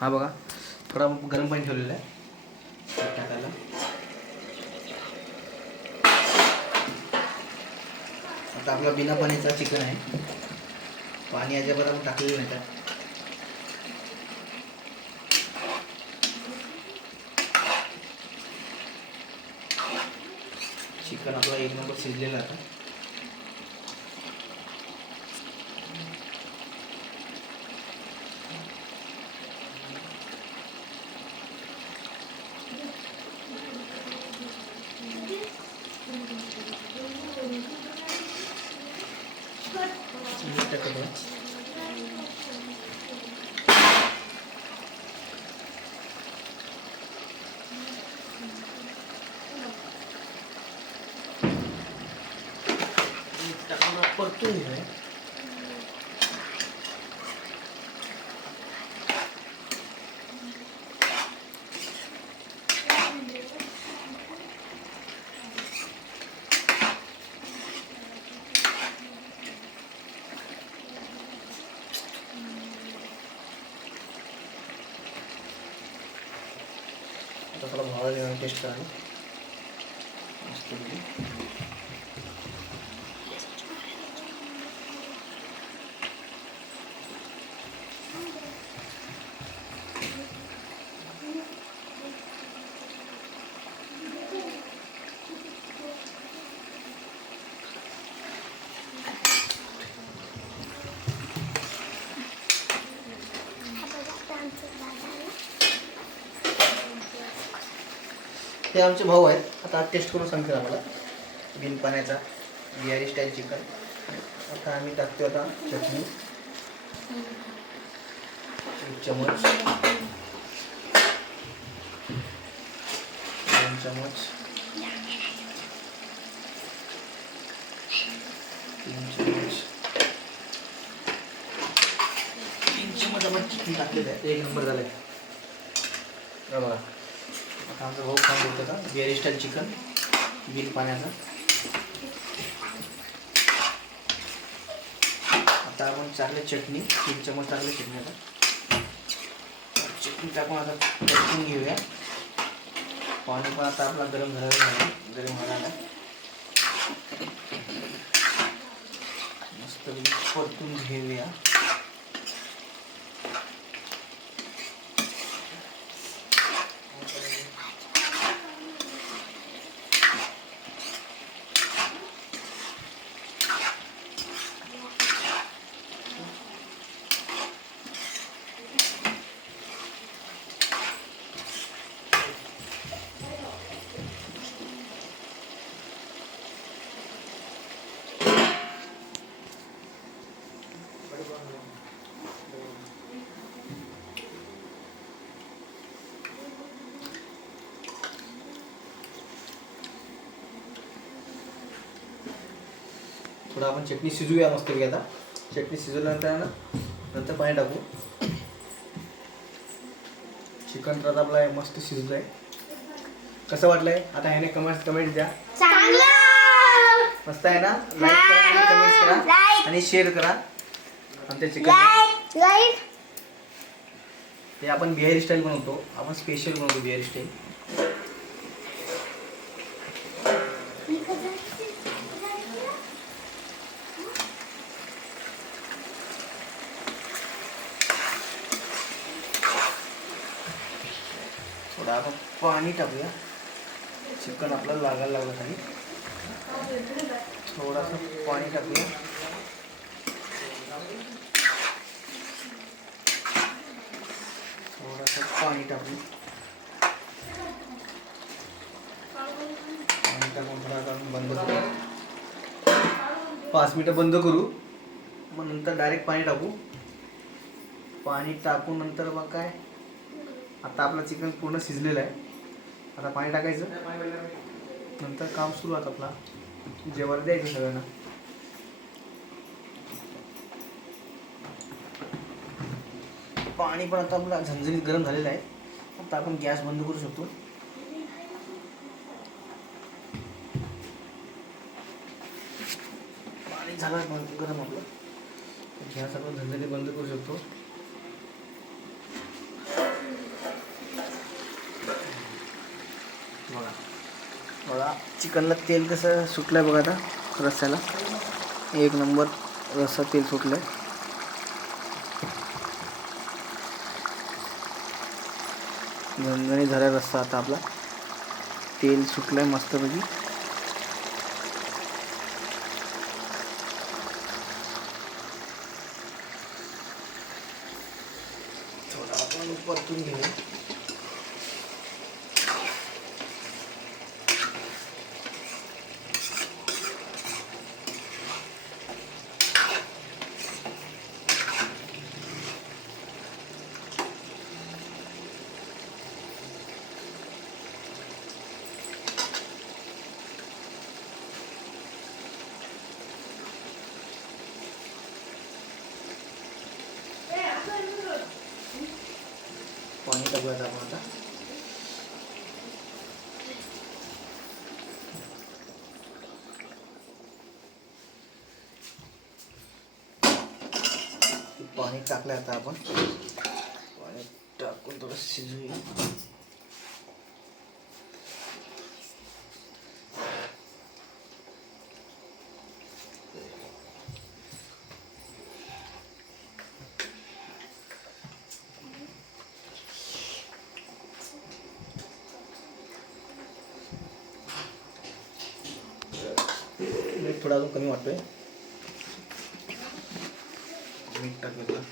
हा बघा, थोडा गरम पाणी ठेवलेलं आहे टाकायला. आता आपला बिना पाणीचा चिकन आहे. पाणी अजिबात आपण टाकलेलं नाही त्यात. चिकन आपला एक नंबर शिजलेला आता. परतून घेऊया. आता थोडा भावाला टेस्ट करायला मस्त ते आमचे भाऊ आहेत. आता टेस्ट करून सांगतील आम्हाला बिन पाण्याचा बिहारी स्टाईल चिकन. आता आम्ही टाकतो आता चटणी 1 चमच, 2 चमच, 3 चमच, 3 चमच आपण चिकन टाकलेलं आहे. 1 नंबर झालं आहे बघा. आता आमचा भाऊ खाऊन बघतो का बिहारी स्टाईल चिकन बिन पाण्याचा. आता आपण टाकले चटणी 3 चमच टाकले चटणी. आता चटणी टाकून आता परतून घेऊया. पाणी पण आता आपला गरम झालेलं आहे. गरम व्हायला मस्त परतून घेऊया. थोडं आपण चटणी शिजवूया मस्त की. आता चटणी शिजवल्यानंतर नंतर पाणी टाकू. चिकन तर आपला मस्त शिजलं आहे. कसं वाटलंय आता ह्याने कमेंट द्या. मस्त आहे ना. लाईक करा, कमेंट करा आणि शेअर करा. आमच्या चिकन हे आपण बिहारी स्टाईल बनवतो. आपण स्पेशल बनवतो बिहारी स्टाईल. थोडं आपण पाणी टाकूया. चिकन आपल्याला लागायला लागलं खाली. थोडंसं पाणी टाकूया. थोडंसं पाणी टाकू. पाणी टाकून थोडा बंद करू. 5 मिनिटं बंद करू. मग नंतर डायरेक्ट पाणी टाकू. पाणी टाकून नंतर मग काय आता आपलं चिकन पूर्ण शिजलेलं आहे. आता पाणी टाकायचं. नंतर काम सुरू आहे आपला. जेवायला द्यायचं सगळ्यांना. पाणी पण आता आपला झणझणीत गरम झालेलं आहे. आता आपण गॅस बंद करू शकतो. पाणी झालं गरम आपलं. गॅस आपण झणझणीत बंद करू शकतो. चिकनला तेल कसं सुटलं आहे बघा आता रस्स्याला. एक नंबर रस्सा तेल सुटलं आहे. झणझणी झाला रस्सा आता आपला. तेल सुटलं आहे मस्तपैकी. थोडा आपण परतून घेऊ. पाणी टाकूयात आपण आता. पाणी टाकलं आता आपण. पाणी टाकून थोडं शिजवूया. मीठ थोडा अजून कमी वाटतोय. मीठ टाकलं.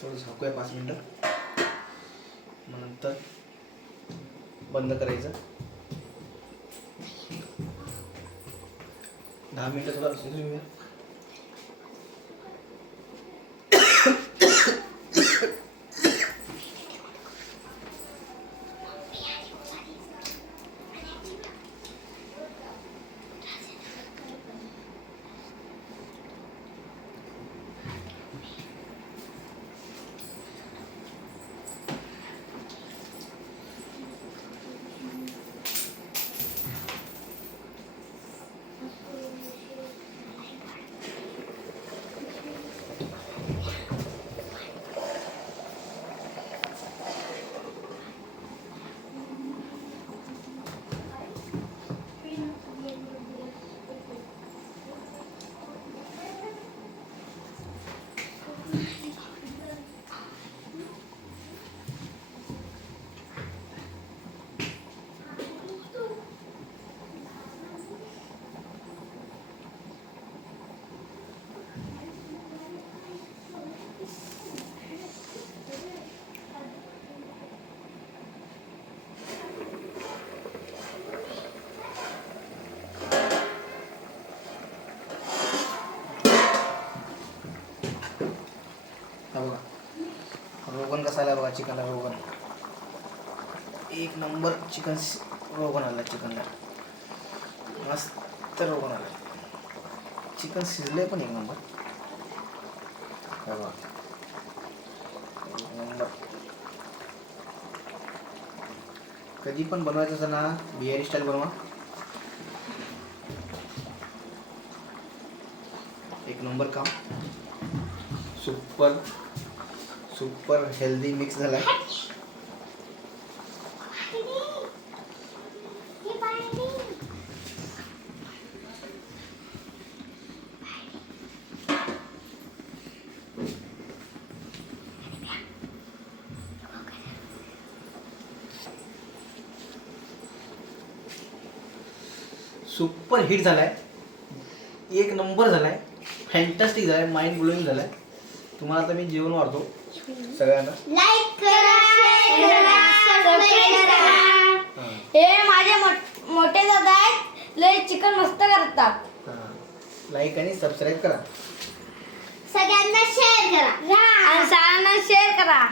थोडं झाकूया 5 मिनिटं. मग नंतर बंद करायचं. 10 मिनिटं थोडा शिजवूया. हा बघा रोगन कसा आला बघा. चिकनला रोगन एक नंबर चिकन रोगन आला चिकनला, मस्त रोगन आला. चिकन शिजले पण एक नंबर. बघा एक नंबर. कधी पण बनवायचं असं ना बिहारी स्टाईल बनवा, एक नंबर काम. सुपर सुपर हेल्दी मिक्स झाला आहे. सुपर हिट झालाय, एक नंबर झालाय, फॅन्टास्टिक झालाय, माइंड ब्लोईंग झालाय. तुम्हाला आता मी जेवण वाढतो सगळ्यांना. लाईक करा, शेअर करा, सबस्क्राइब करा. हे माझे मोठे दादा आहेत, लय चिकन मस्त करतात. लाईक आणि सबस्क्राईब करा, सगळ्यांना शेअर करा आणि सगळ्यांना शेअर करा.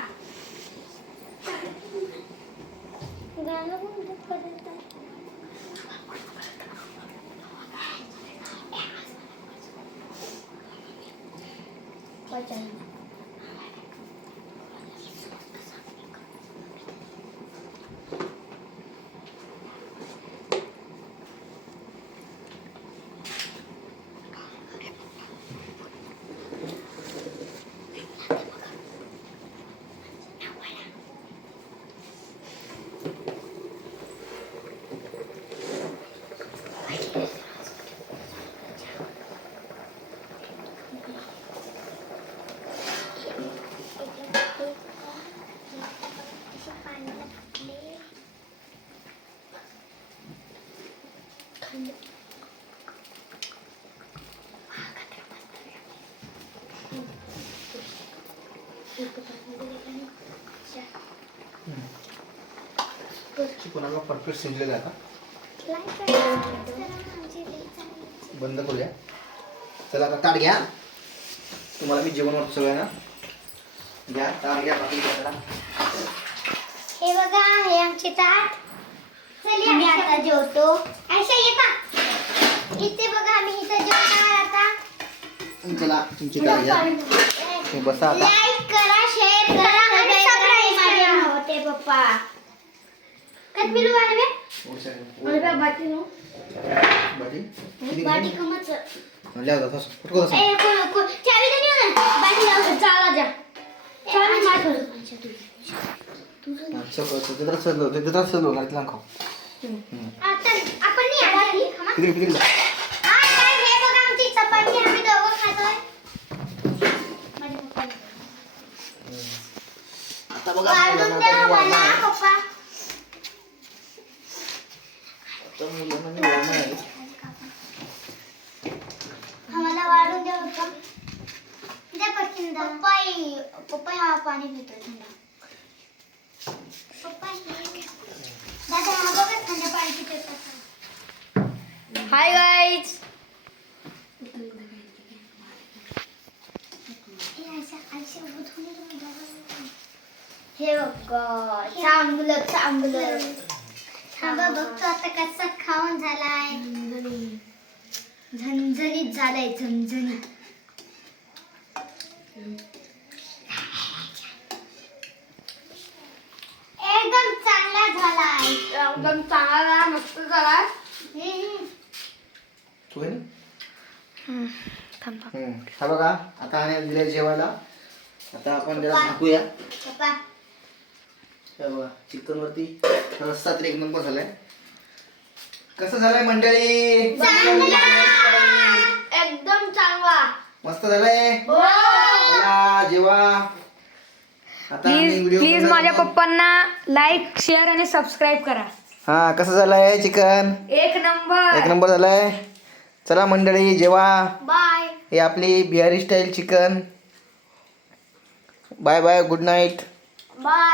चिकन परफेक्ट शिजलेलं आहे. आता बंद करूया. चला आता ताट घ्या, तुम्हाला मी जेवण वाटतो सगळ्यांना. घ्या ताट घ्या, बाकी घ्या. हे बघा, हे आमचे ताट. आम्ही आता जेवतो. आयशा येता इथे बघा, आम्ही इथं जेवणार आता. चला तुमची ताट घ्या, तुम्ही बसा आता. लाईक करा, शेअर करा आणि सबस्क्राइब करा. होते पप्पा कदमिलू वाढवे वाढवे बाटी नो बाटी कमच लिहा होता फस कुठं कसं ए को चावी दे ना बाटी लाव. चाला जा चावी मार कर. अच्छा ते तर सलो गाडीत लांब खाऊ. आता आपण नाही आली खमा. किती आ काय हे बघा, आमची चपाती आम्ही दोघं खातोय. माझे पप्पा आता बघा वाढून द्या मला पप्पा. तर मुलांना वळण आहे. आम्हाला वाढून द्या पप्पा. द्या पटकन द्या. पप्पा हा पाणी पितोय थंड. पप्पा दादा हा बघा थंड पाणी पितोय पप्पा. Hi guys. हे बघ चांगलं चांगलं. थांबा बघतो आता कसा खाऊन झालाय. झणझणीत झालाय, झणझणीत. एकदम चांगला झालाय, एकदम चांगला मस्त झालाय. तू आहे ना. हा बघा आता आणे दिले जेवायला. आता आपण जरा झाकूया. पप्पा हे बघा चिकन वरती रस्सा तर एक नंबर झालाय. कसं झालंय मंडळी? एकदम चांगला मस्त झालंय. चला जेवा. आता प्लीज माझ्या पप्पांना लाईक शेअर आणि सबस्क्राईब करा. हा कसं झालंय चिकन? एक नंबर. एक नंबर झालंय. चला मंडळी जेवा. बाय. हे आपली Bihari style chicken. Bye bye, good night. Bye.